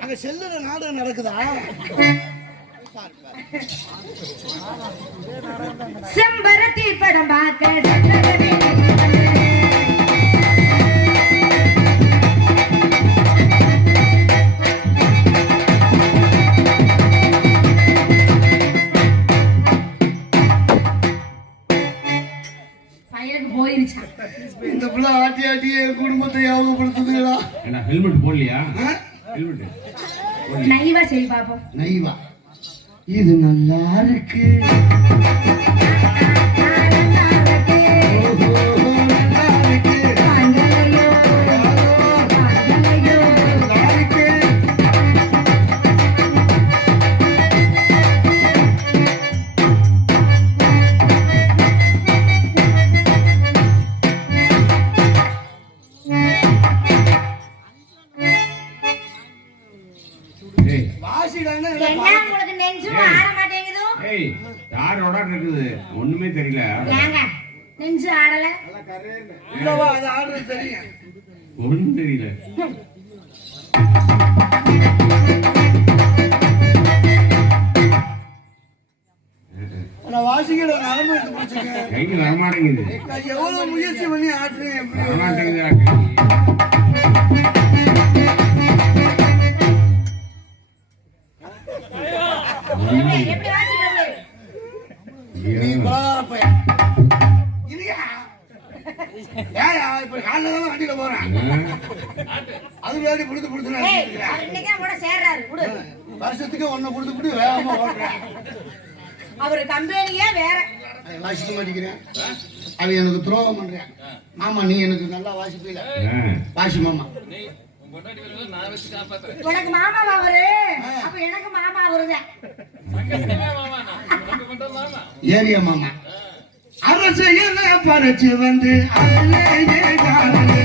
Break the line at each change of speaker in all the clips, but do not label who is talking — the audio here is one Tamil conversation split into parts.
அங்க செல்லுல நாடகம் நடக்குதா?
செம்பருத்தி படம் பார்க்க
ஹெல்மெட்
நைவா சரி பாப்போம்.
நைவா. இது நல்லா இருக்கு.
யாரோட இருக்குது ஒண்ணுமே தெரியல.
ஏங்க நெஞ்சு ஆடல.
இல்லவா அது ஆடுறது தெரியும்
ஒண்ணும் தெரியல.
வாசிக்கிற நரம்பு எடுத்து பிடிச்சிருக்கேன்
கைக்கு வரமாட்டேங்குது
எவ்வளவு முயற்சி பண்ணி ஆட்டுறேன் எப்படி? நீ. பலகார பையன் இல்லையா? ஏயா இப்ப காலைல தான் வண்டியில போறேன்? அது வேண்டி வருஷத்துக்கு ஒன்ன புடுத்து புடி வேகமா ஓடுறேன்.
அவர் கம்பெனியே வேற.
வாசிக்க மாட்டேங்கிறேன்? அவன் எனக்கு துரோகம் பண்றேன். மாமா நீ எனக்கு நல்லா வாசிப்பீல. வாசி மாமா.
உனக்கு மாமா அவரு? அப்ப எனக்கு மாமா அவருதான்.
ஏரியா மாமா. அரசையில பறச்சு வந்து அழகே காதலே.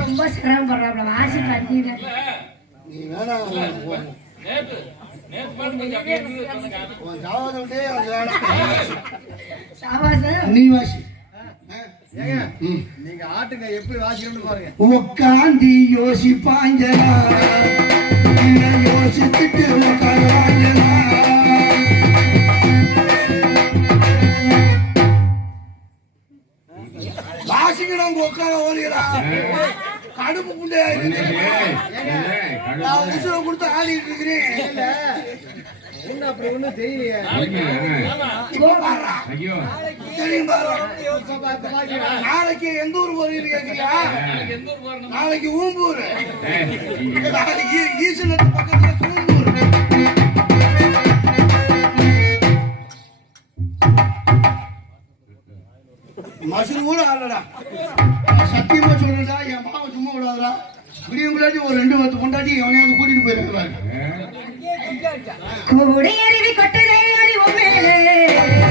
ரொம்ப சிரமப்படுறாப்ல வாசி பார்த்தீங்கன்னா
நீ வேணா நேத்து
நீங்க ஆட்டுங்க எப்படி வாசிக்கணும்னு பாருங்க.
உக்காந்தி
யோசிப்பாங்க
நாளைக்கு எந்த ஊர் போறீங்க நாளைக்கு ஊம்பூர். நாளைக்கு ஈசனத்து பக்கத்துல தூம்பூர் மசூர் கூட ஆளடா சத்தியமா சொல்றா என் மாவன் சும்மா விடாதடா. விடியும் ஒரு ரெண்டு பத்து பொண்டாட்டி எவனையாவது கூட்டிட்டு
போயிருக்கிறாரு கோடை
அருவி கொட்டதே அறிவும்
மேலே.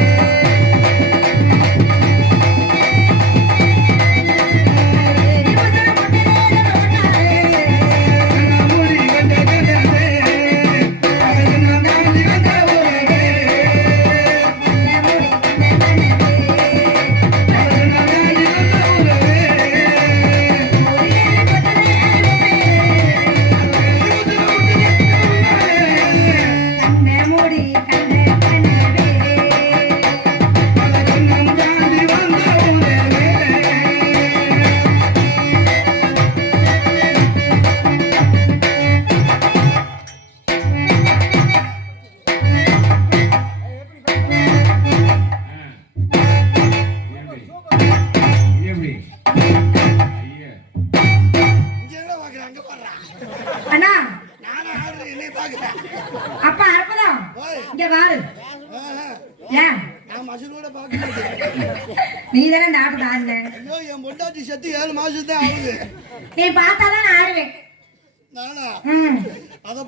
அப்பா அற்புதம். இங்க பாரு. ஏன்? நீ தானே நாட்டு ஆடுன?
ஐயோ என் பொண்டாட்டி செத்து ஏழு மாசம் தான் ஆகுது.
நீ பார்த்தாதான் நான் ஆடுவேன்.
நானா. அதை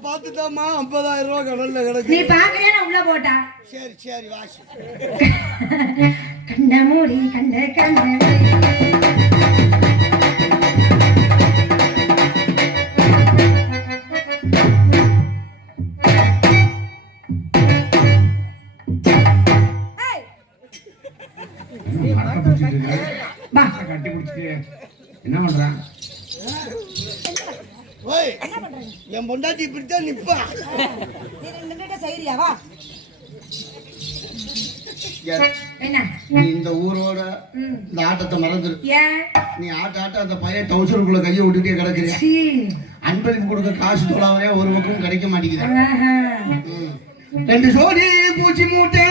ஐம்பதாயிரம் ரூபாய் கடல்ல
நீ பாக்குறியா உள்ள போட்டா.
சரி சரி வாசி.
கண்ட மூடி கண்ட கண்ட
பிடிச்சிட்டு கட்டி பிடிச்சிட்டு என்ன பண்றான்
ஓய் என் பொண்டாட்டி இப்படித்தான் நிப்பா.
செய்யறியாவா
ஏன்,
என்ன?
நீ இந்த ஊரோட. இந்த ஆட்டத்தை மறந்துரு. நீ ஆட்ட ஆட்ட அந்த பையன் டவுசருக்குள்ள கையை விட்டுட்டே கிடக்குறியா. அன்பளிப்பு கொடுக்க காசு தொலாவரே ஒரு பக்கம் கிடைக்க மாட்டேங்குது. ரெண்டு சோடி பூச்சி மூட்டை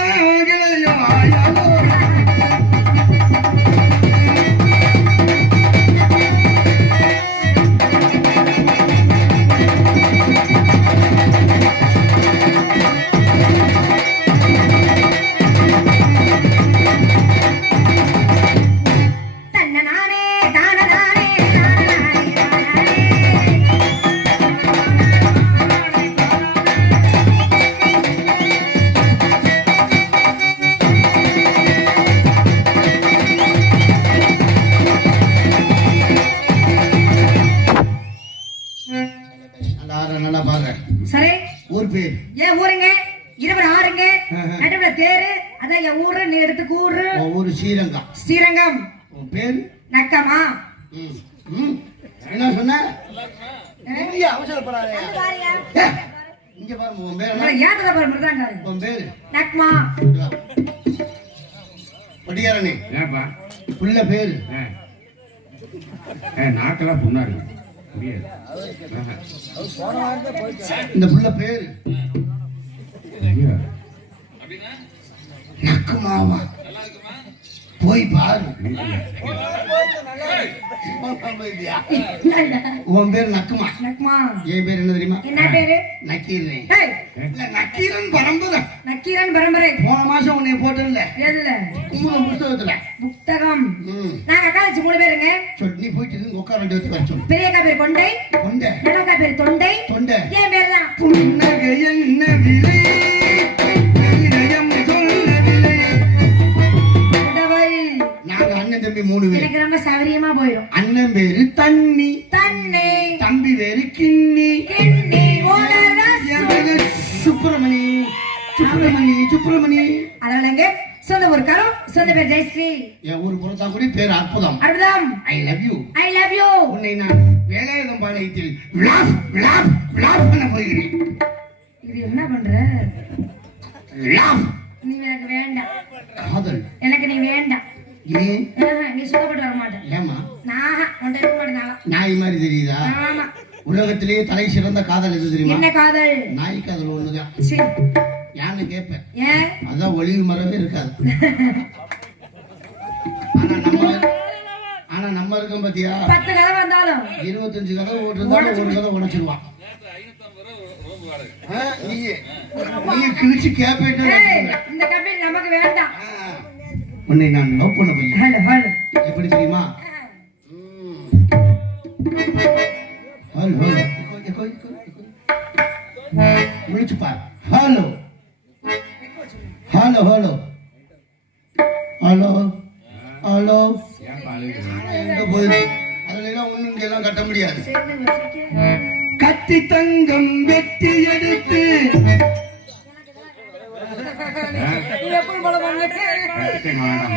நல்லா பாடுற
சரி.
ஊர் பேர்.
ஏன் ஊருங்க? இருபது ஆறுங்க. நடுவுல தேரு. அதான் என் ஊரு நீ எடுத்து
உன் ஊர் ஸ்ரீரங்கம்.
ஸ்ரீரங்கம்.
உன் பேர்?
நக்கமா.
ம். ம். என்ன சொன்ன? அவசரப்படாதே. ஏ, இங்க பாருங்க உன் பேர் உன்
நக்மா.
படியாரணி
ஏப்பா.
புள்ள பேரு?
நாக்கெல்லாம் புண்ணா இருக்கு.
இந்த புள்ள பேரு. நக்குமாவா? போய் பாரு. உன் பேர் நக்குமா?
நக்மா
என் பேர் என்ன தெரியுமா?
என்ன பேரு?
நக்கீரன். நக்கீரன் பரம்பரை.
நக்கீரன் பரம்பரை.
போன மாசம் உன்னை போட்டல
எதுல?
கும்பல புஸ்தகத்துல.
புத்தகம். நாங்க அக்கா வச்சு மூணு பேருங்க.
சொல்லி நீ போயிட்டு உட்கார ரெண்டு வச்சு வர சொல்லு.
பெரிய அக்கா பேர் கொண்டை.
தொண்டை
நடுவக்கா பேர் தொண்டை.
தொண்டை.
என் சௌரியமா போயிடும்
அண்ணன் பேரு தண்ணி.
தன்னை
தம்பி பேரு கிண்ணி.
கிண்ணி
சுப்பிரமணி. சுப்பிரமணி சுப்பிரமணி.
அதனாலங்க சொந்த ஒரு கரம் சொந்த பேர் ஜெயஸ்ரீ.
என் ஊர் புறத்தா கூட பேர் அற்புதம்.
அற்புதம்.
I love you
I love you
உன்னை நான் வேலாயுதம் பாளையத்தில் விளாப் விளாப் விளாப் பண்ண போகிறேன்.
இது என்ன பண்ற?
விளாப்
நீ எனக்கு வேண்டாம்.
காதல்.
எனக்கு நீ வேண்டாம். நீ? வர மாட்டேன்
ஏமா
நான் நாளா.
நாய் மாதிரி தெரியுதா?
ஆமா.
உலகத்திலேயே தலை சிறந்த காதல் எது தெரியுமா?
என்ன காதல்?
நாய் காதல் ஒண்ணுதான். யான்னு கேட்பேன் அதான் ஒளிவு மரவே இருக்காது. ஆனா நம்ம ஆனா நம்ம இருக்கோம் பாத்தியா?
பத்து கதை வந்தாலும்.
இருபத்தஞ்சு கதை ஓட்டுருந்தாலும் ஒரு கதை உடைச்சிருவான். நீ நீ கிழிச்சு
இந்த கம்பெனி நமக்கு வேண்டாம்.
உன்னை நான் லவ் பண்ண பையன். எப்படி தெரியுமா? முடிச்சு பார். Hello. Hello hello. Hello. Hello.
ஏன்பா அழுகுற?
எங்க போயிருக்கு அதுல எல்லாம் ஒண்ணும் இங்க எல்லாம் கட்ட முடியாது. கத்தி தங்கம் வெட்டி எடுத்து
ஆ?
நீ எப்படி போல பண்ணு
கட்டுங்க வேண்டாம்